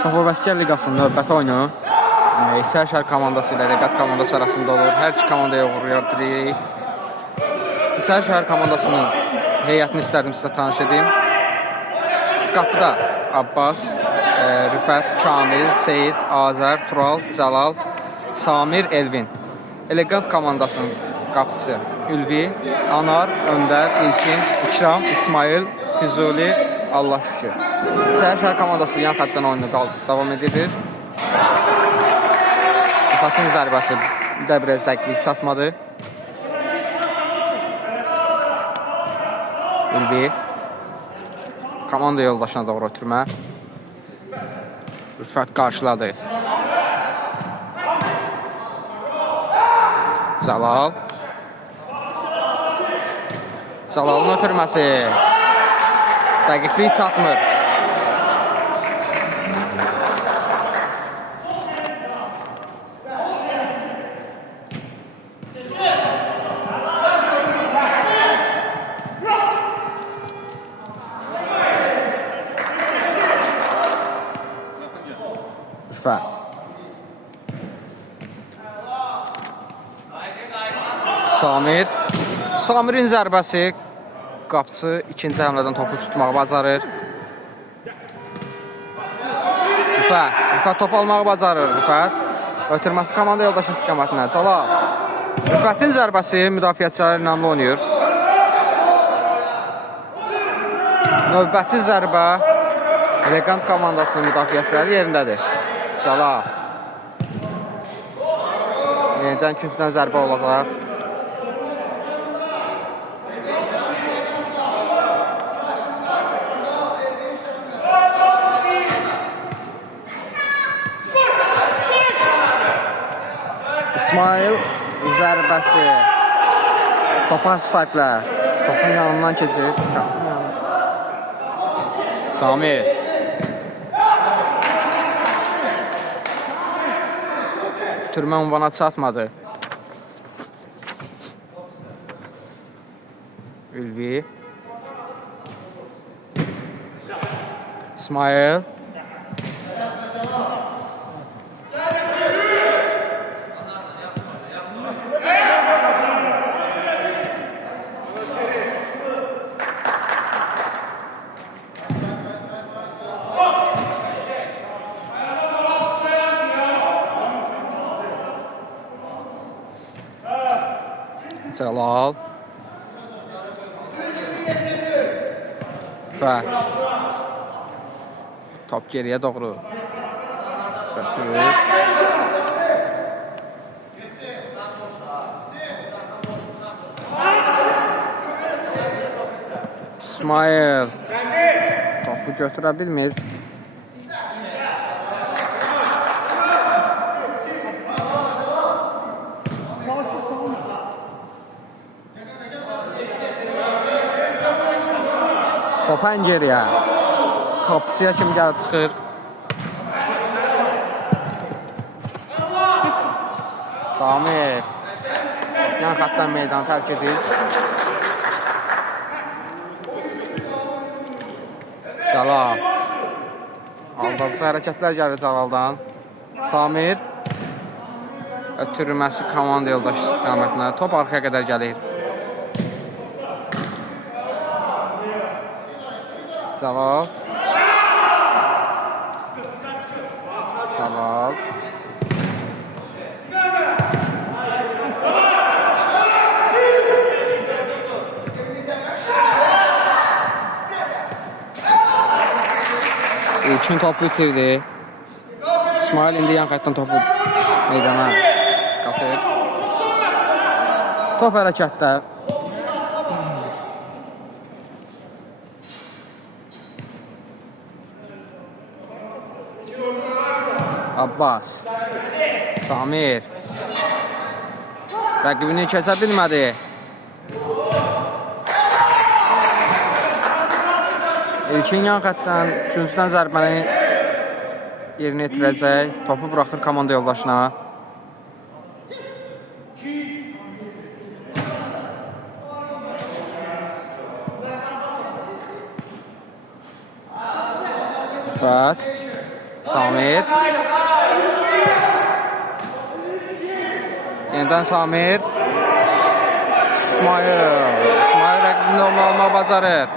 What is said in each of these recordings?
Topobəskər Liqasının növbəti oyunu İçəri şəhər komandası ilə Rəqət komandası arasında olur. Hər iki komandaya uğurlar diləyirik. İçəri şəhər komandasının heyətini istərdim sizə tanış edeyim. Qapıda Abbas, Rüfət, Kamil, Seyid, Azər, Tural, Cəlal, Samir, Elvin. Elegant komandasının qapısı Ülvi, Anar, Öndər, İlkin, İkram, İsmail, Füzuli, Allah şükür. İçəri şəhər komandası yan xəttdən oyunu davam edir. Rüfətin zərbəsi də biraz dəqiqlik çatmadı. Ülvi komanda yoldaşına doğru ötürmə. Rüfət qarşıladı. Cəlal. Cəlalın ötürməsi. Dəqiqlik çatmır. Rüfət. Samir. Samirin zərbəsi. Qapçı ikinci həmlədən topu tutmağı bacarır. Rüfət top almağı bacarır. Rüfət. Ötürməsi komanda yoldaşı istiqamətinə. Cəlal. Rüfətin zərbəsi müdafiəçiləri inamlı oynayır. Növbəti zərbə Elegant komandasının müdafiəçiləri yerindədir. Cəlal. Yenidən küncdən zərbə olacaq. İsmail zərbəsi. Topa fərqlə. Topun yanından keçir. Samir. Türmə ünvana çatmadı. Ülvi. İsmail. Cəlal. Rüfət. Top geriyə doğru. Götürür. İsmail. Topu götürə bilmir. Topan geriyə. Qapçıya kim gəlib çıxır? Samir. Yan xətdən meydanı tərk edir. Cəlal. Aldadıcı hərəkətlər gəlir Cəlaldan. Samir. Ötürülməsi komanda yoldaşı istiqamətinə. Top arxaya qədər gəlir. Cəlal. Cəlal. İlkin topu itirdi. İsmail indi yan xətdən topu meydana qatır. Top hərəkətdə. Abbas. Samir. Rəqibini keçə bilmədi. İlkin yan xətdən küncdən zərbəni yerinə yetirəcək. Topu buraxır komanda yoldaşına. Rüfət. Samir. Yenidən Samir. İsmail. İsmail rəqibində olmaq bacarır.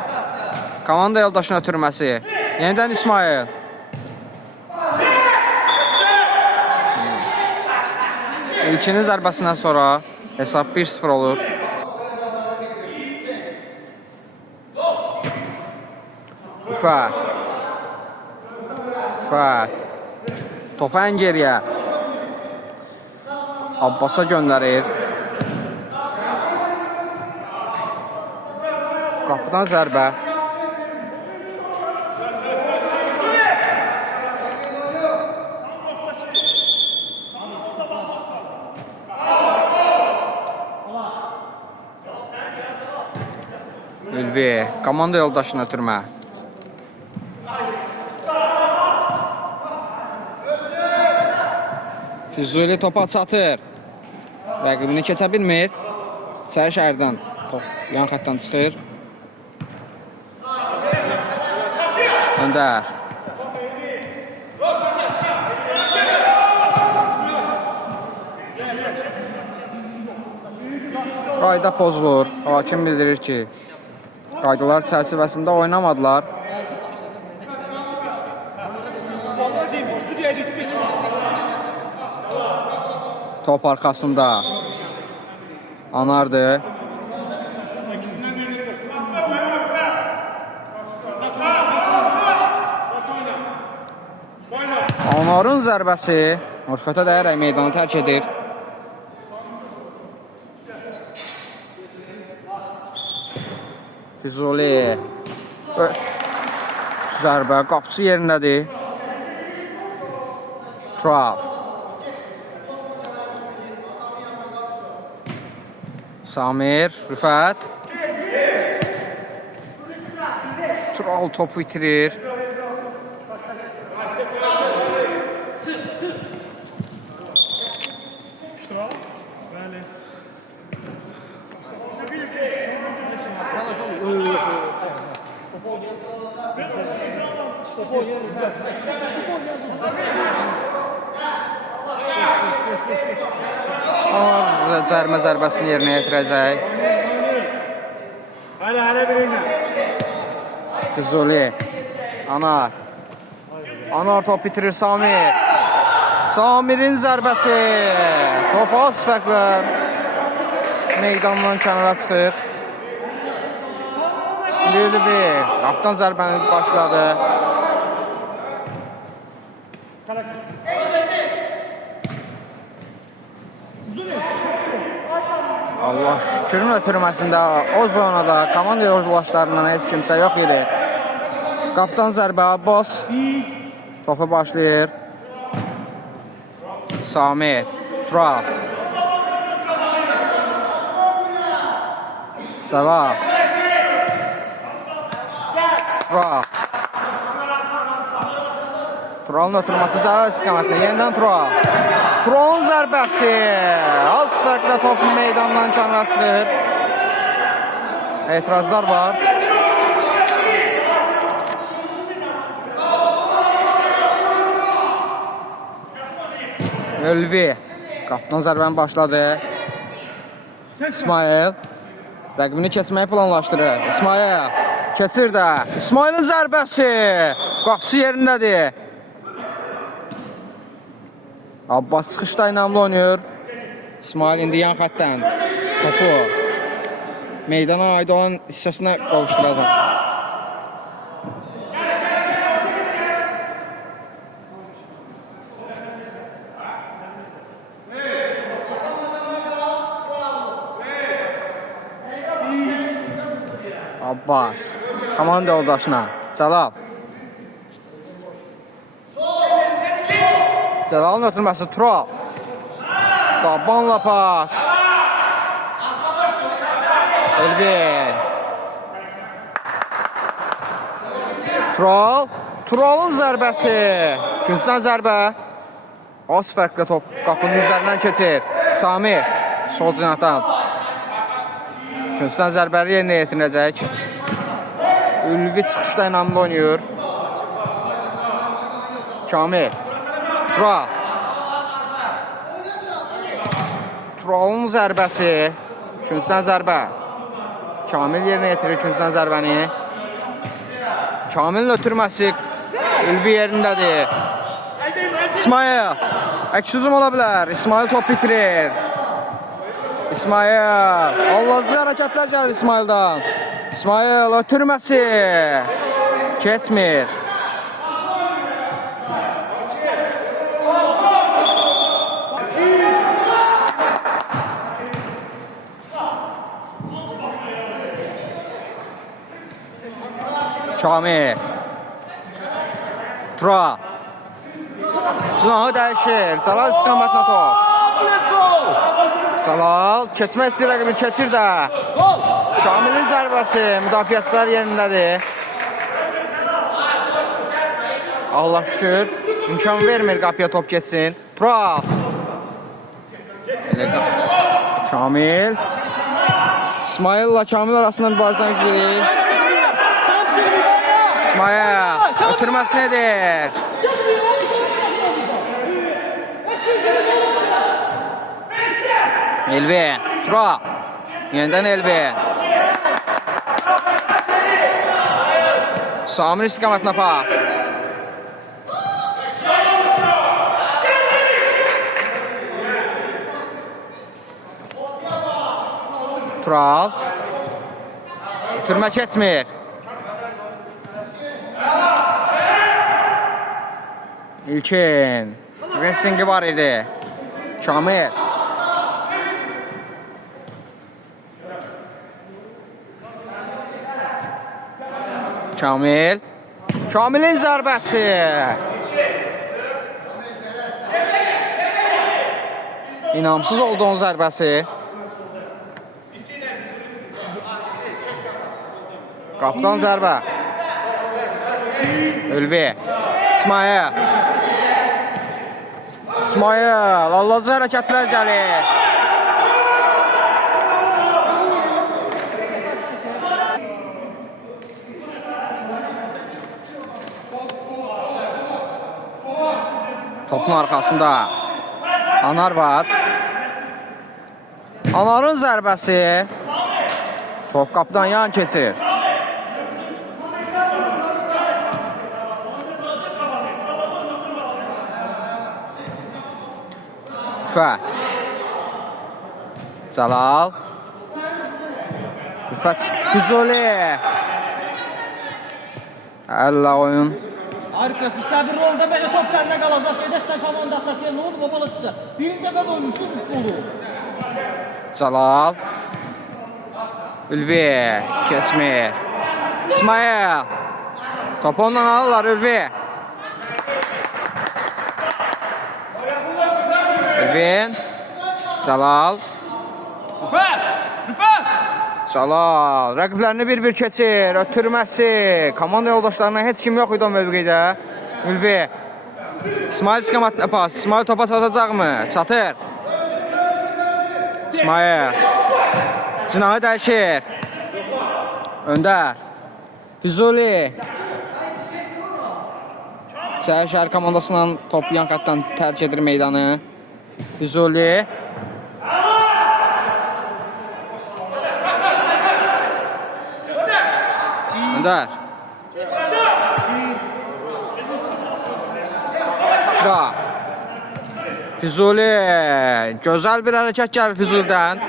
Komanda yoldaşına ötürməsi. Yenidən İsmail. İlkinin zərbəsindən sonra hesab 1-0 olur. Rüfət. Topu ən geriyə. Abbasa göndərir. Qapıdan zərbə. Ülvi, komanda yoldaşına ötürmə. Füzuli topa çatır. Rəqibini keçə bilmir. İçəri şəhərdən top yan xətdən çıxır. Öndər. Qayda pozulur. Hakim bildirir ki, qaydalar çərçivəsində oynamadılar. Top arxasında Anardı. Anarın zərbəsi Rüfətə dəyərək meydanı tərk edir. Füzuli. Zərbə qapısı yerindədir. Tural. Samir, Rüfət. Tural topu itirir. Cərmə zərbəsini yerinə yetirəcək. Füzuli. Anar. Anar top bitirir Samir. Samir'in zərbəsi. Top az fərqlə meydandan kənara çıxır. Ülvi. Qapıdan zərbəni başladı. Allah şükürün ötürməsində o zonada komanda yoldaşlarından heç kimsə yox idi. Qapıdan zərbə Abbas. Topu başlayır. Samir. Tural. Cavab. Tural. Turalın ötürməsi cavab istiqamətində. Yenidən Tural. Turalın zərbəsi. Az fərqlə topu meydandan kənara çıxır. Etirazlar var. Ülvi. Qapıdan zərbəni başladı. İsmail. Rəqibini keçməyi planlaşdırır. İsmail. Keçir də. İsmailin zərbəsi. Qapısı yerindədir. Abbas çıxışda inamlı oynuyor. İsmail indi yan xətdən topu meydana aid olan hissəsinə qovuşduracaq. Abbas komanda yoldaşına Cəlal. Cəlalın ötürməsi Tural. Tabanla pas. Ülvi. Tural. Turalın zərbəsi. Küncdən zərbə. Az fərqlə top qapının üzərindən keçir. Samir. Sol cinatdan. Küncdən zərbəri yerinə yetiriləcək. Ülvi çıxışda inamlı oynuyor. Kamil. Tural. Turalın zərbəsi. İkincisindən zərbə. Kamil yerinə yetirir ikincisindən zərbəni. Kamilin ötürməsi Ülvi yerindədir. İsmail. Əks hücum ola bilər. İsmail top bitirir. İsmail. Allahcı hərəkətlər gəlir İsmail'dan. İsmail ötürməsi. Keçmir. Kamil. Tural. Cinahı dəyişir. Cəlal istiqamətlə top. Cəlal keçmək istəyir rəqibi, keçir də. Kamilin zərbəsi müdafiəçilər yerindədir. Allah şükür. İmkan vermir qapıya top geçsin. Tural. Kamil. İsmail'la Kamil arasında mübarizə izləyir. İsmail. Ötürməsi nedir? Elvin. Tural. Yenidən Elvin. Samir istiqamətlə pas. Tural. Ötürmə keçmir. İlkin. Wrestlingi var idi. Kamil. Kamil. Kamilin zərbəsi. İnamsız olduğun zərbəsi. Qapıdan zərbə. Ülvi. İsmail. İsmail. Allahcı hərəkətlər gəlir. Topun arxasında Anar var. Anarın zərbəsi. Top qapıdan yan keçir. Rüfət. Cəlal. Rüfət Füzuli. Əllə oyun. Arif, sabırlı ol da belə top səndə qalacaq. Gedəsən komanda atacaq. Nə oldu babala sizə? Birinci dəfə doymuşsun futbolu. Cəlal. Ülvi. Keçmir. İsmail. Topu ondan alırlar Ülvi. Ülvin. Cəlal. Rüfət! Cəlal. Rəqiblərini bir-bir keçir. Ötürməsi. Komanda yoldaşlarına heç kim yox idi o mövqedə. Ülvi. İsmail istiqamətlə pas. İsmail topa çatacaq mı? Çatır. İsmail. Cinahı dəyişir. Öndər. Füzuli. Şəhər komandasından top yan xətdən tərk edir meydanı. Füzuli. Öndər. Şura. Füzuli. Gözəl bir hərəkət gəlir Füzulidən.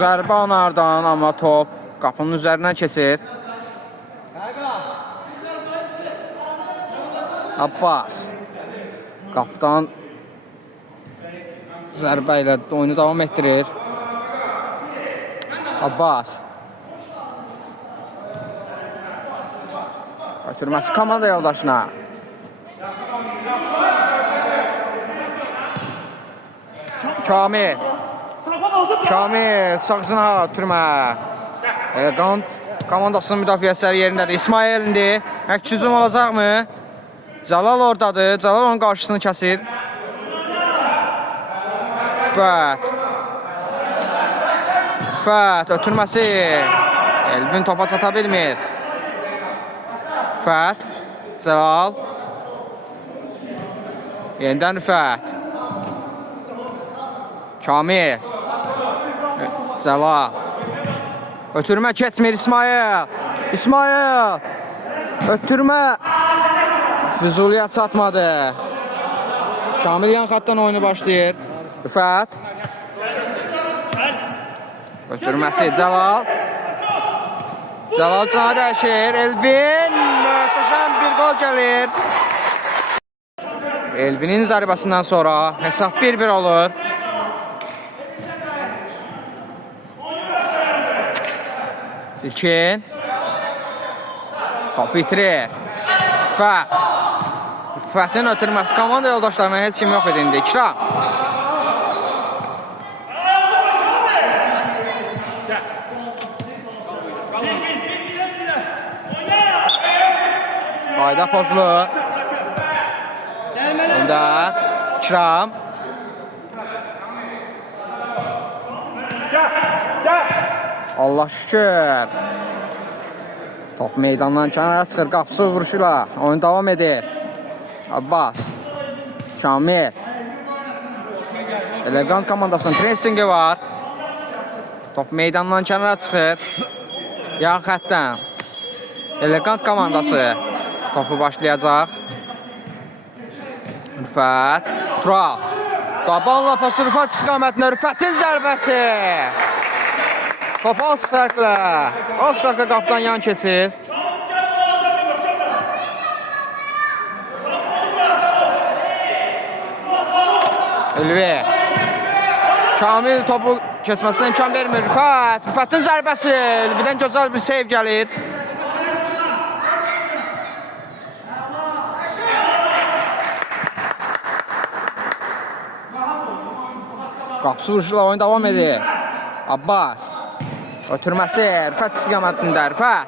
Zərbə Anardan, amma top qapının üzərindən keçir. Abbas. Qapıdan zərbə ilə oyunu davam etdirir. Abbas. Ötürməsi komanda yoldaşına. Kamil. Kamil sağcına ötürmə. Komandasının müdafiəçiləri yerindədir. İsmail indi. Əks hücum olacaqmı? Cəlal oradadır. Cəlal onun qarşısını kəsir. Rüfət. Rüfət ötürməsi. Elvin topa çata bilmir. Rüfət. Cəlal. Yenidən Rüfət. Kamil. Cəlal. Ötürmə keçmir İsmail. İsmail. Ötürmə. Füzuliyə çatmadı. Kamil yan xatdan oyunu başlayır. Rüfət. Ötürməsi Cəlal. Cəlal cana dəyişir. Elvin. Möhtəşəm bir gol gəlir. Elvin'in zərbəsindən sonra hesab 1-1 olur. İlkin. Topu itirir. Rüfət. Rüfətin ötürməsi komanda yoldaşlarına heç kim yox edindi. İkram. Qayda pozulu. Öndə İkram. Allah şükür. Top meydandan kənara çıxır. Qapısı vuruşuyla oyun davam edir. Abbas. Kamil. Elegant komandasının pressingi var. Top meydandan kənara çıxır. Yan xətdən. Elegant komandası topu başlayacaq. Rüfət. Tural. Dabanla pası Rüfət istiqamətində. Rüfətin zərbəsi. Top az fərqlə. Az fərqlə qapıdan yan keçir. Elvi. Kamil topu keçməsinə imkan vermir. Rüfət. Rüfətin zərbəsi. Elvidən gözəl bir seyv gəlir. Qapısı vuruşuyla oyun davam edir. Abbas. Ötürməsi. Rüfət istiqamətində. Rüfət.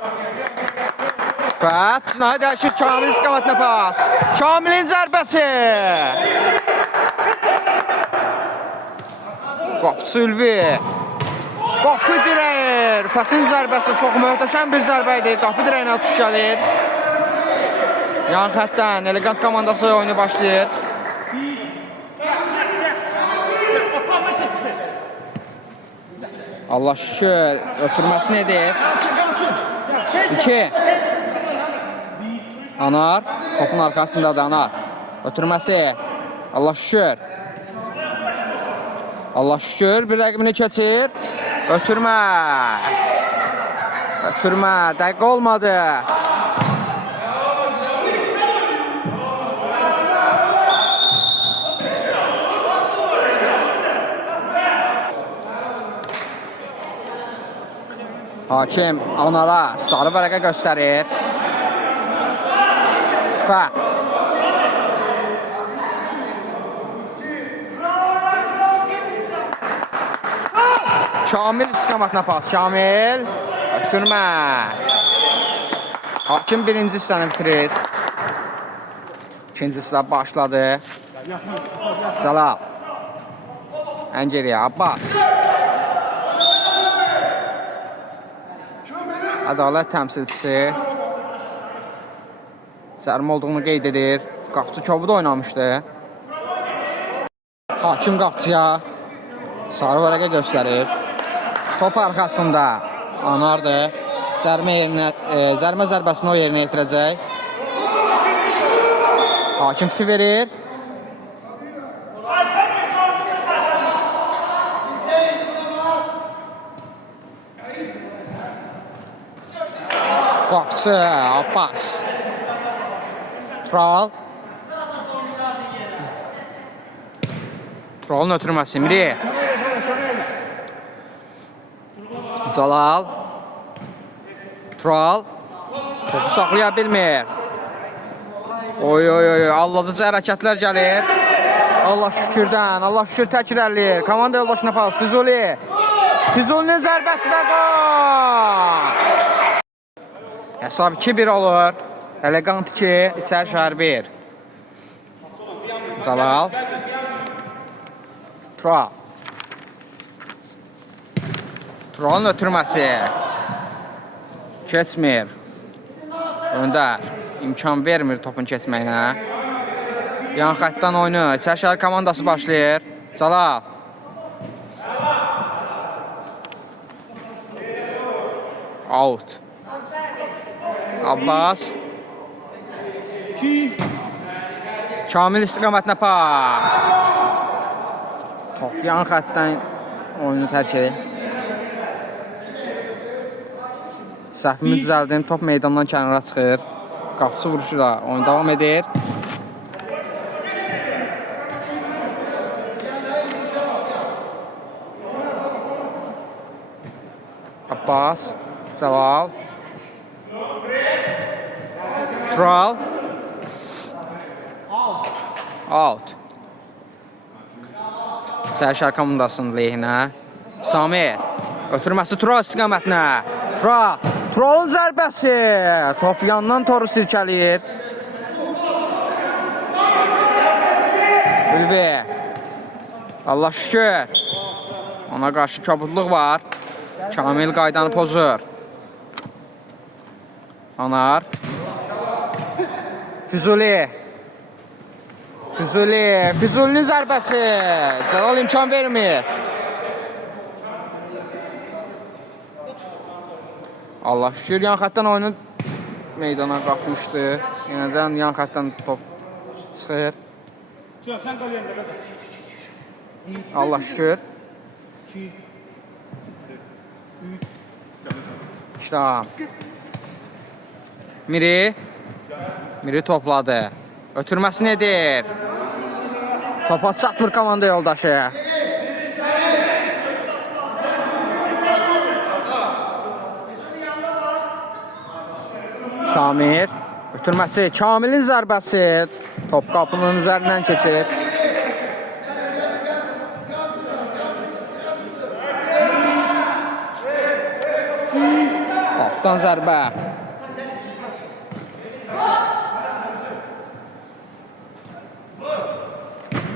Rüfət. Cinayı dəyişir. Kamil istiqamətində pas. Kamilin zərbəsi. Qapısı Ülvi. Qapı dirəyi. Rüfətin zərbəsi çox möhtəşəm bir zərbə idi. Qapı dirəyinə tuş gəlir. Yan xətdən Elegant komandası oyunu başlayır. Allah şükür. Ötürməsini edir. 2. Anar. Topun arkasındadır Anar. Ötürməsi. Allah şükür. Allah şükür. Bir rəqibini keçir. Ötürmə. Ötürmə. Dəqiq olmadı. Hakim Anara sarı vərəqə göstərir. Rüfət. Kamil istiqamətlə pas. Kamil. Ötürmə. Hakim birinci hissəni bitirir. İkinci hissə başladı. Cəlal. Ən geriyə Abbas. Ədalət təmsilçisi cərimə olduğunu qeyd edir. Qapıcı Kobuda oynamışdı. Hakim qapıcıya sarı vərəqə göstərir. Top arxasında Anardır. Cərimə zərbəsini o yerinə yetirəcək. Hakim fikir verir. Qapıcı Abbas. Tural. Turalın ötürməsi Emri. Cəlal. Tural. Topu saxlaya bilmir. Oy oy oy. Alladıcı hərəkətlər gəlir. Allah şükürdən. Allah şükür təkrarlayır. Komanda yoldaşına pas. Füzuli. Füzulinin zərbəsi və gol. Hesab 2-1 olur. Elegant 2, İçər şəhər 1. Cəlal. Tural. Turalın ötürməsi. Keçmir. Öndər. imkan vermir topun keçməyinə. Yan xəttdən oyunu. İçəri şəhər komandası başlayır. Cəlal. Out. Abbas. Kamil istiqamətinə pas. Top yan xəttdən oyunu tərk edir. Səhvimi düzəldim. Top meydandan kənara çıxır. Qapıçı vuruşuyla oyun davam edir. Abbas. Cəlal. Tural. Out. İçəri şəhər komandasının lehinə. Samir. Ötürməsi Tural istiqamətinə. Tural. Turalın zərbəsi. Top yandan toru sirkələyir. Ülvi. Allah şükür. Ona qarşı kabudluq var. Kamil qaydanı pozur. Anar. Füzuli. Füzulinin zərbəsi. Cəlal imkan vermir. Allah şükür yan xəttdən oyunu meydana qalxmışdı. Yenədən yan xəttdən top çıxır. Allah şükür. İşte Miri topladı. Ötürməsi nedir? Topa çatmır komanda yoldaşı. Samir. Ötürməsi. Kamilin zərbəsi. Top qapının üzərindən keçir. Qapdan zərbə.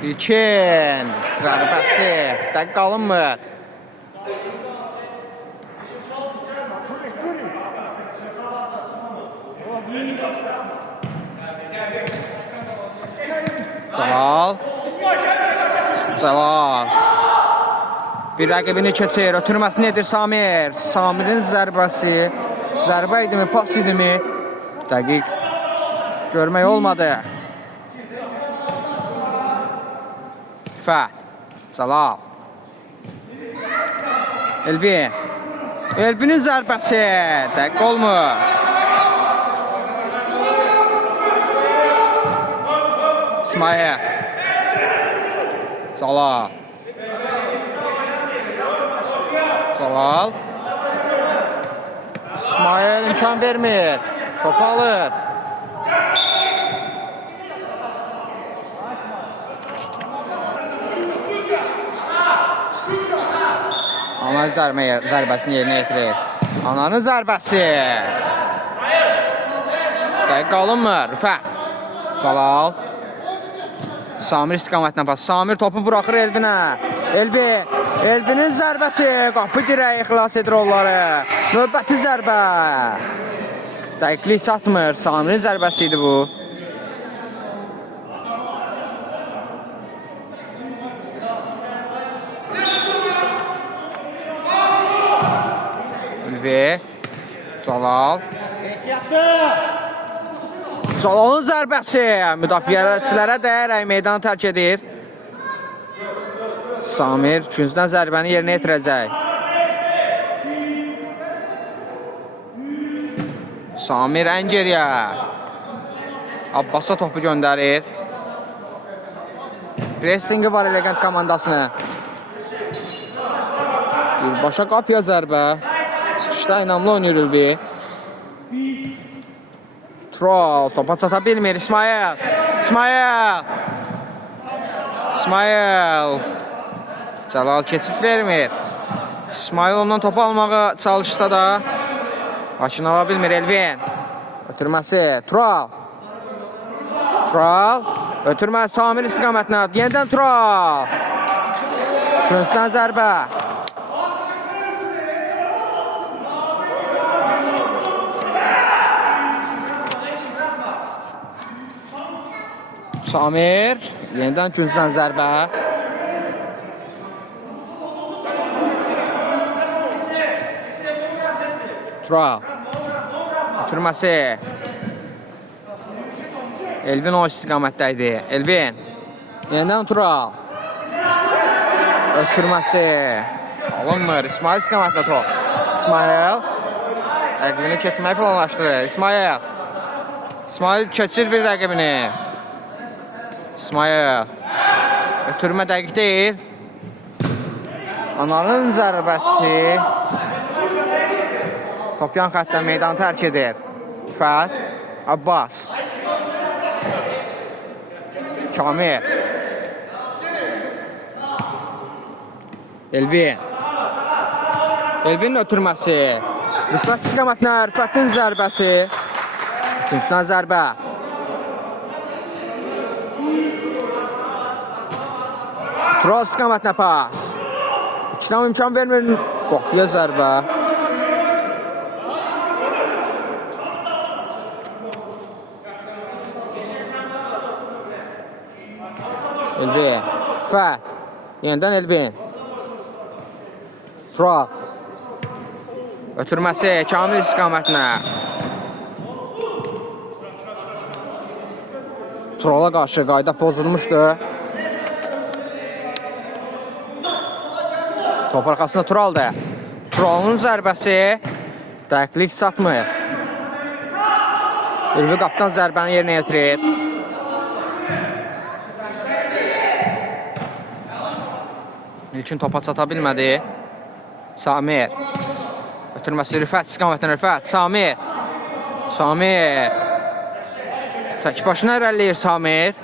İlkin zərbəsi. Dəqiq qalınmır. Cəlal. Bir rəqibini keçir. Ötürməsi nedir Samir? Samirin zərbəsi. Zərbə idimi, pas idimi? Dəqiq görmək olmadı. Fət. Cəlal. Elvin. Elvinin zərbəsi. Dəqiq olmur. İsmail. Cəlal. İsmail imkan vermir. Topu alır. Anar zərbəsini yerinə yetirir. Ananın zərbəsi. Dəqiq qalınmır. Rüfət. Cəlal. Samir istiqamətinə pas. Samir topu buraxır Elvinə. Elvinin zərbəsi. Qapı dirəyi xilas edir onları. Növbəti zərbə. Dəqiqlik çatmır. Samirin zərbəsi idi bu. Ülvi. Cəlal. Calalın zərbəsi. Müdafiəçilərə dəyərək meydanı tərk edir. Samir küncdən zərbəni yerinə yetirəcək. Samir ən geriyə. Abbas'a topu göndərir. Pressingi var elegant komandasının. Birbaşa qapıya zərbə. Çıxışda inamlı oynayır Ülvi. Tural topa çata bilmir. İsmail. Cəlal keçid vermir. İsmail ondan topu almağa çalışsa da başını ala bilmir Elvin. Ötürməsi. Tural. Ötürməsi Samir istiqamətinə. Yenidən Tural. Küncdən zərbə. Samir yenidən küncdən zərbə. Tural. Ötürməsi. Elvin o istiqamətdə idi. Elvin. Yenidən Tural. Ötürməsi. Alınmır. İsmail istiqamətdə top. İsmail. Rəqibini keçməyi planlaşdırır. İsmail. İsmail keçir bir rəqibini. İsmail. Ötürmə dəqiq deyil. Ananın zərbəsi. Top yan xəttdən meydanı tərk edir. Fəth. Abbas. Kamil. Elvin. Elvinin ötürməsi. Rüfət istiqamətinə Rüfətin zərbəsi. Üçüncüdən zərbə. Tural istiqamətinə pas. İkram imkan vermir. Qopya zərbə. Elvin. Fəth. Yenidən Elvin. Tural. Ötürməsi Kamil istiqamətinə. Turala qarşı qayda pozulmuşdu. Top arxasında Tural'da. Tural'ın zərbəsi. Dəqiqlik çatmır. Elvi qaptan zərbəni yerinə yetirir. İlkin topa çata bilmədi. Samir. Ötürməsi Rüfət istiqamətinə Rüfət. Samir. Samir. Tək başına irəliləyir Samir.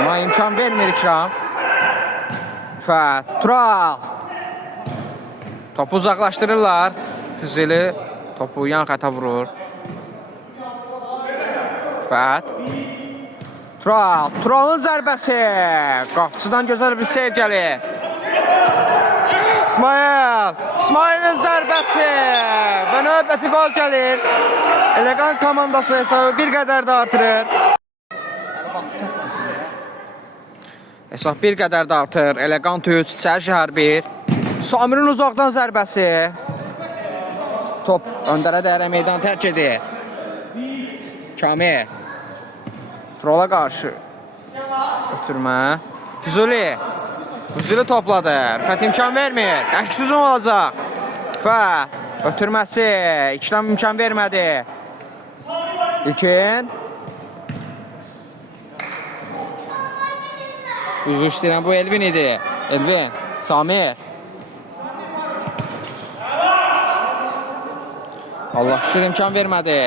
Ona imkan vermir İkram. Rüfət. Tural. Topu uzaqlaşdırırlar. Füzeli topu yan xəta vurur. Rüfət. Tural. Tural'ın zərbəsi. Qapçıdan gözəl bir sev gəlir. İsmail. İsmail'in zərbəsi. Və növbəti gol gəlir. Elegant komandası hesabı bir qədər də artırır. Hesab bir qədər də artır. Elegant 3, İçərişəhər 1. Samirin uzaqdan zərbəsi. Top öndərə dəyərə meydanı tərk edir. Kamil. Turala qarşı. Ötürmə. Füzuli. Füzuli topladı. Rüfət imkan vermir. Əks hücum olacaq. Rüfət. Ötürməsi. İkram imkan vermədi. İlkin. Üzü istəyirəm bu Elvin idi. Elvin. Samir. Allah şükür imkan vermədi.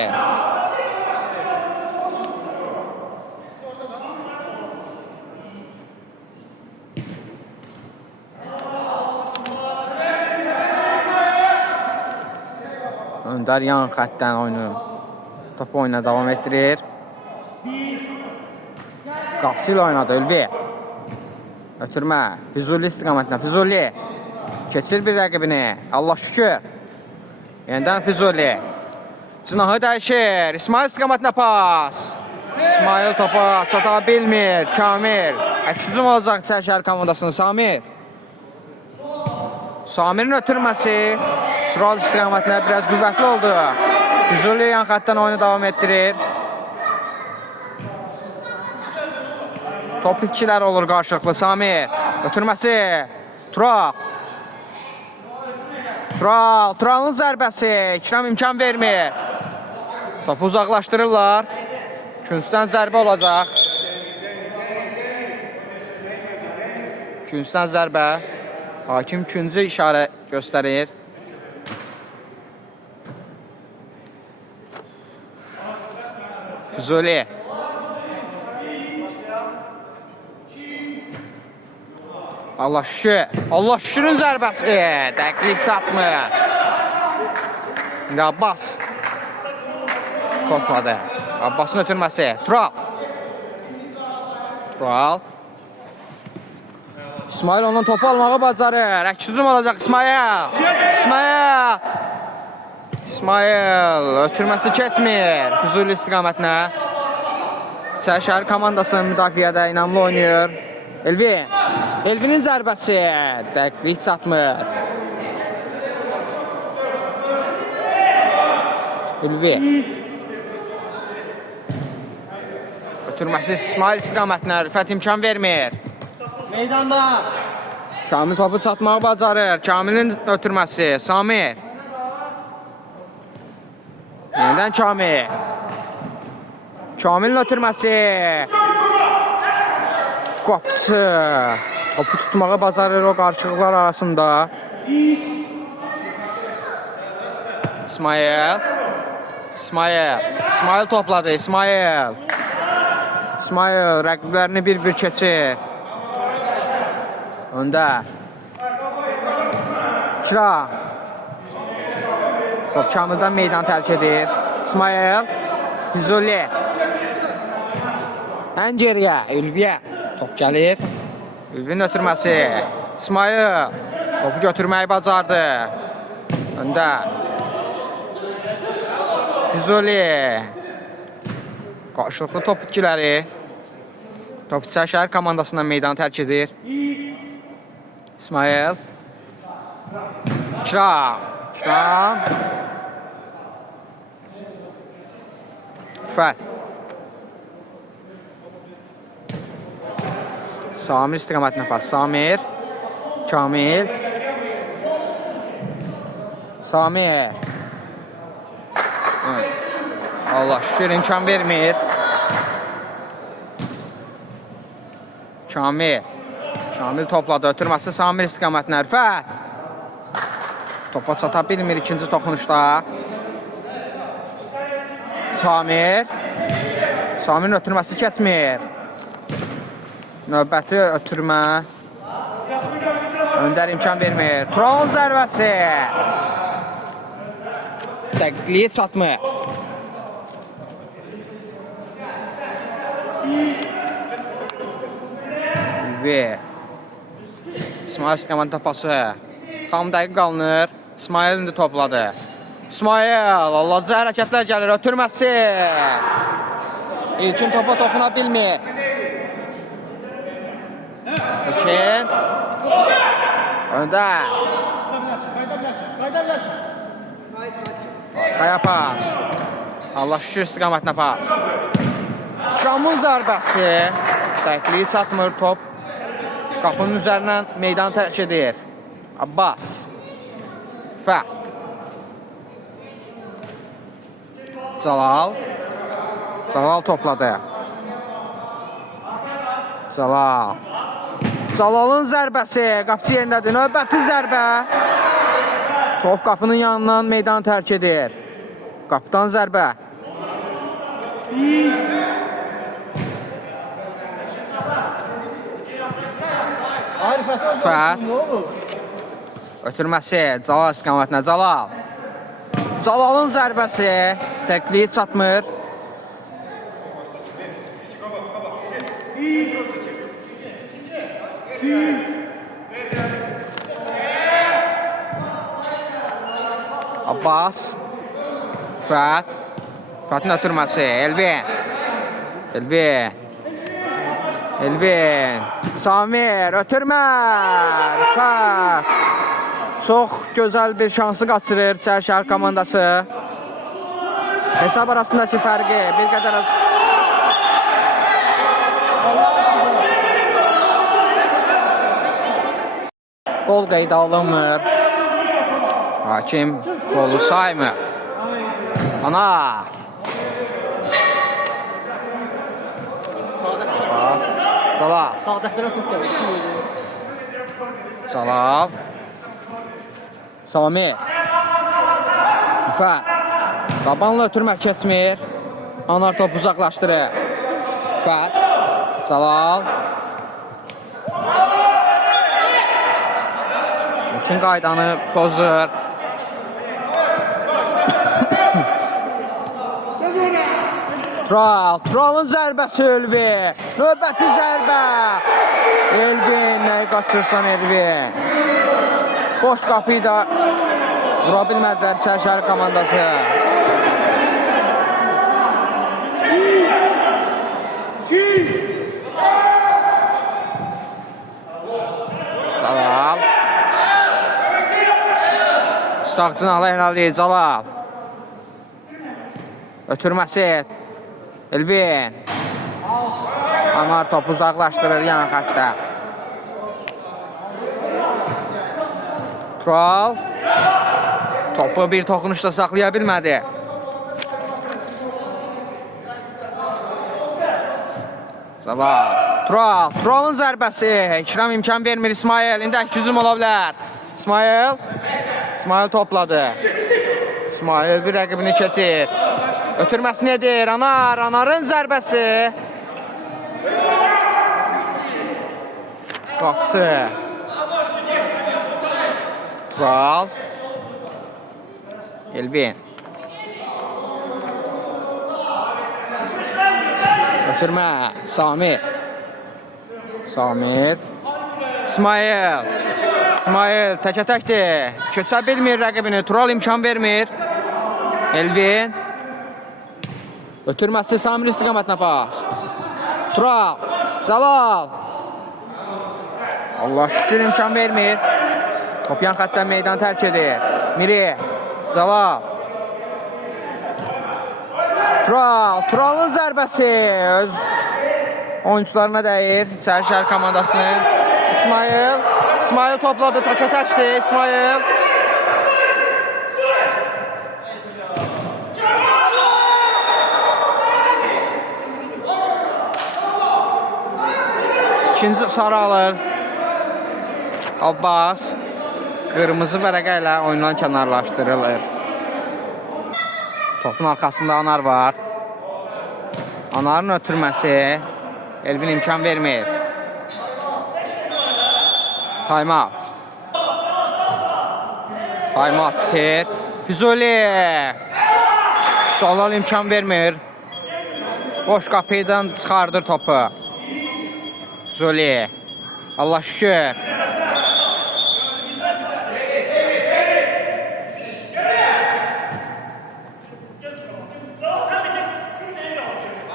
Öndər yan xəttdən oyunu. Topu oyuna davam etdirir. Qapçı ilə oynadı Elvi. Ötürmə. Füzuli istiqamətinə. Füzuli. Keçir bir rəqibini. Allah şükür. Yenidən Füzuli. Cinahı dəyişir. İsmail istiqamətinə pas. İsmail topa çata bilmir. Kamil. Əks hücum olacaq İçərişəhər komandasının. Samir. Samirin ötürməsi. Tural istiqamətinə biraz qüvvətli oldu. Füzuli yan xəttdən oyunu davam etdirir. Top itkilər olur qarşılıqlı. Samir. Ötürməsi. Tural. Tural. Tural'ın zərbəsi. İkram imkan vermir. Topu uzaqlaşdırırlar. Küncdən zərbə olacaq. Küncdən zərbə. Hakim küncü işarə göstərir. Füzuli. Allah şükür. Allah şükürün zərbəsi. Dəqiqlik tapmır. İndi Abbas. Korkmadı. Abbasın ötürməsi. Tural. Tural. İsmail onun topu almağı bacarır. Əks hücum olacaq İsmail. İsmail. İsmail ötürməsi keçmir. Füzuli istiqamətinə. İçəri şəhər komandasının müdafiədə inamlı oynayır. Elvin. Elvinin zərbəsi. Dəqiqlik çatmır. Elvin. Ötürməsi İsmail istiqamətinə. Rüfət imkan vermir. Meydanda. Kamil topu çatmağı bacarır. Kamilin ötürməsi. Samir. Yeniden Kamil. Kamilin ötürməsi. Qapçı. Topu tutmağı bacarır o qarşılıqlar arasında. İsmail. İsmail topladı. İsmail rəqiblərini bir-bir keçir. Öndə. Kira. Top Kamildən meydan tərk edir. İsmail. Füzuli. Ən geriyə. Ülviyə. Top gəlir. Ülvinin ötürməsi. İsmail. Topu götürməyi bacardı. Öndə. Füzuli. Qarşılıqlı top itkiləri. Top İçəri şəhər komandasından meydanı tərk edir. İsmail. Kiram. Rüfət. Samir istiqamətinə pas. Samir. Kamil. Samir. Allah şükür imkan vermir. Kamil topladı. Ötürməsi Samir istiqamətinə. Rüfət. Topa çata bilmir ikinci toxunuşda. Samirin ötürməsi keçmir. Növbəti ötürmə. Öndər imkan vermir. Turan zərbəsi. Dəqiqliyə çatmır. İsmail istiqamətində pası. Tam dəqiq qalınır. İsmail indi topladı. İsmail, Allah hərəkətlər gəlir, ötürməsi. İlkin topa toxuna bilmir. İlkin. Öndə. Arkaya pas. Allah şükür istiqamətinə pas. Şamın zərbəsi. Dəqiqliyi çatmır top. Qapının üzərindən meydanı tərk edir. Abbas. Rüfət. Cəlal topladı. Cəlalın zərbəsi. Qapçı yerindədir. Növbəti zərbə. Top qapının yanından meydanı tərk edir. Qapıdan zərbə. Rüfət. Ötürməsi. Cəlal istiqamətinə. Cəlalın zərbəsi. Dəqiqliyi çatmır. Abbas. Rüfət. Rüfətin ötürməsi. Elvin. Samir. Ötürmə. Rüfət. Çox gözəl bir şansı qaçırır İçəri şəhər komandası. Hesab arasındakı fərqi bir qədər az. Gol qeydə alınmır. Hakim golu saymır. Anar. Cəlal. Samir. Rüfət. Qabanla ötürmək keçmir. Anar topu uzaqlaşdırır. Rüfət. Cəlal. Bütün qaydanı pozur. Turalın zərbəsi Elvin. Növbəti zərbə. Elvin, nəyi qaçırsan Elvin? Boş qapıyı da Vura bilmədilər İçəri şəhər komandası. Calal. Sağcın alaynalı Calal. Ötürməsi. Elvin. Anar topu uzaqlaşdırır yan xəttə. Tural. Topu bir toxunuşda saxlaya bilmədi. Calal. Tural. Turalın zərbəsi. İkram imkan vermir İsmail. İndi hücum ola bilər. İsmail. İsmail topladı. İsmail bir rəqibini keçir. Ötürməsi nedir? Anar. Anarın zərbəsi. Qapçı. Tural. Elvin. Ötürmə. Samir. Samir. İsmail. İsmail təkə-təkdir. Köçə bilmir rəqibini. Tural imkan vermir. Elvin. Ötürməsi Samir istiqamətinə pas. Tural. Calal. Allah şükür imkan vermir. Top yan xəttdən meydan tərk edir. Miri. Calal. Tural. Turalın zərbəsi. Öz oyuncularına dəyir. İçəri şəhər komandasının. İsmail. İsmail topladı. Təkə-təkdir. İsmail. İkinci sarı alır. Abbas. Qırmızı vərəqə ilə oyundan kənarlaşdırılır. Topun arxasında Anar var. Anarın ötürməsi. Elvin imkan vermir. Time-out. Time-out bitir. Füzuli. Calal imkan vermir. Boş qapıdan çıxardır topu. Füzuli. Allah şükür.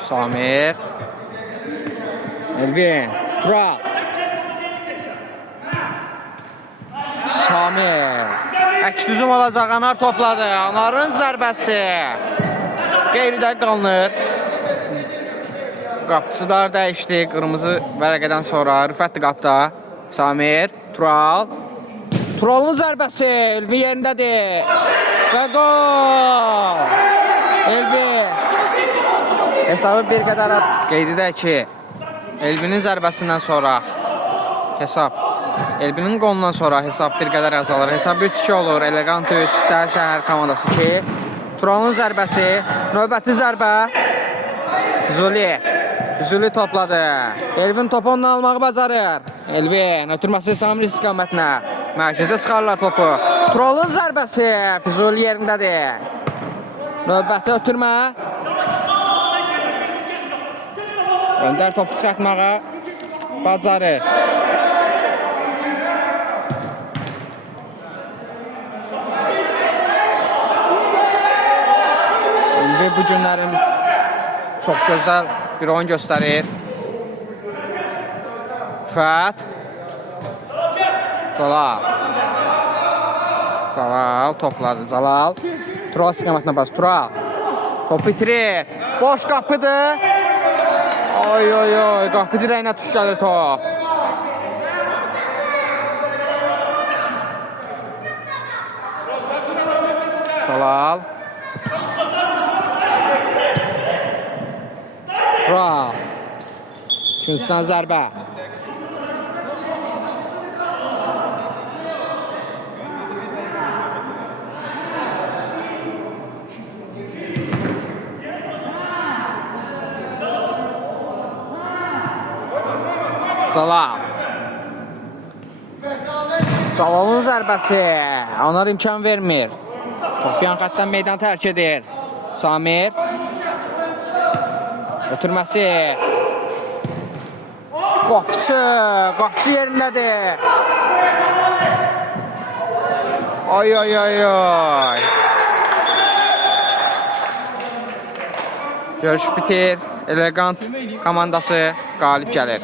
Samir. Elvin. Tural. Samir. Əks-düzüm olacaq. Anar topladı. Anarın zərbəsi. Qeyridə qalınır. Qapçılar dəyişdi. Qırmızı vərəqədən sonra. Rüfətli qapda. Samir. Tural. Turalın zərbəsi. Elvin yerindədir. Və gol. Elvin. Hesabı bir qədər qeyd edək ki, Elvinin zərbəsindən sonra hesab, Elvinin qolundan sonra hesab bir qədər azalır. Hesab 3-2 olur. Elegant 3, İçəri şəhər komandası 2. Turalın zərbəsi, növbəti zərbə. Füzuli topladı. Elvin topu ondan almağı bacarır. Elvin ötürməsi Samir istiqamətinə. Mərkəzdə çıxarırlar topu. Turalın zərbəsi, Füzuli yerindədir. Növbəti ötürmə. Öndər topu çıxartmağa bacarır. Elvi bu günlərin çox gözəl bir oyun göstərir. Fət. Calal. Calal topladı. Calal. Tural istiqamətinə bas. Tural. Topu itirir. Boş qapıdır. Oy oy oy, qapı dirəyinə tuş gəlir top. Calal. Tural. İkincisindən zərbə. Calal. Calalın zərbəsi. Anar imkan vermir. Top yan xəttdən meydan tərk edir. Samir. Ötürməsi. Qapçı yerindədir. Ay ay ay ay. Görüş bitir. Elegant komandası qalib gəlir.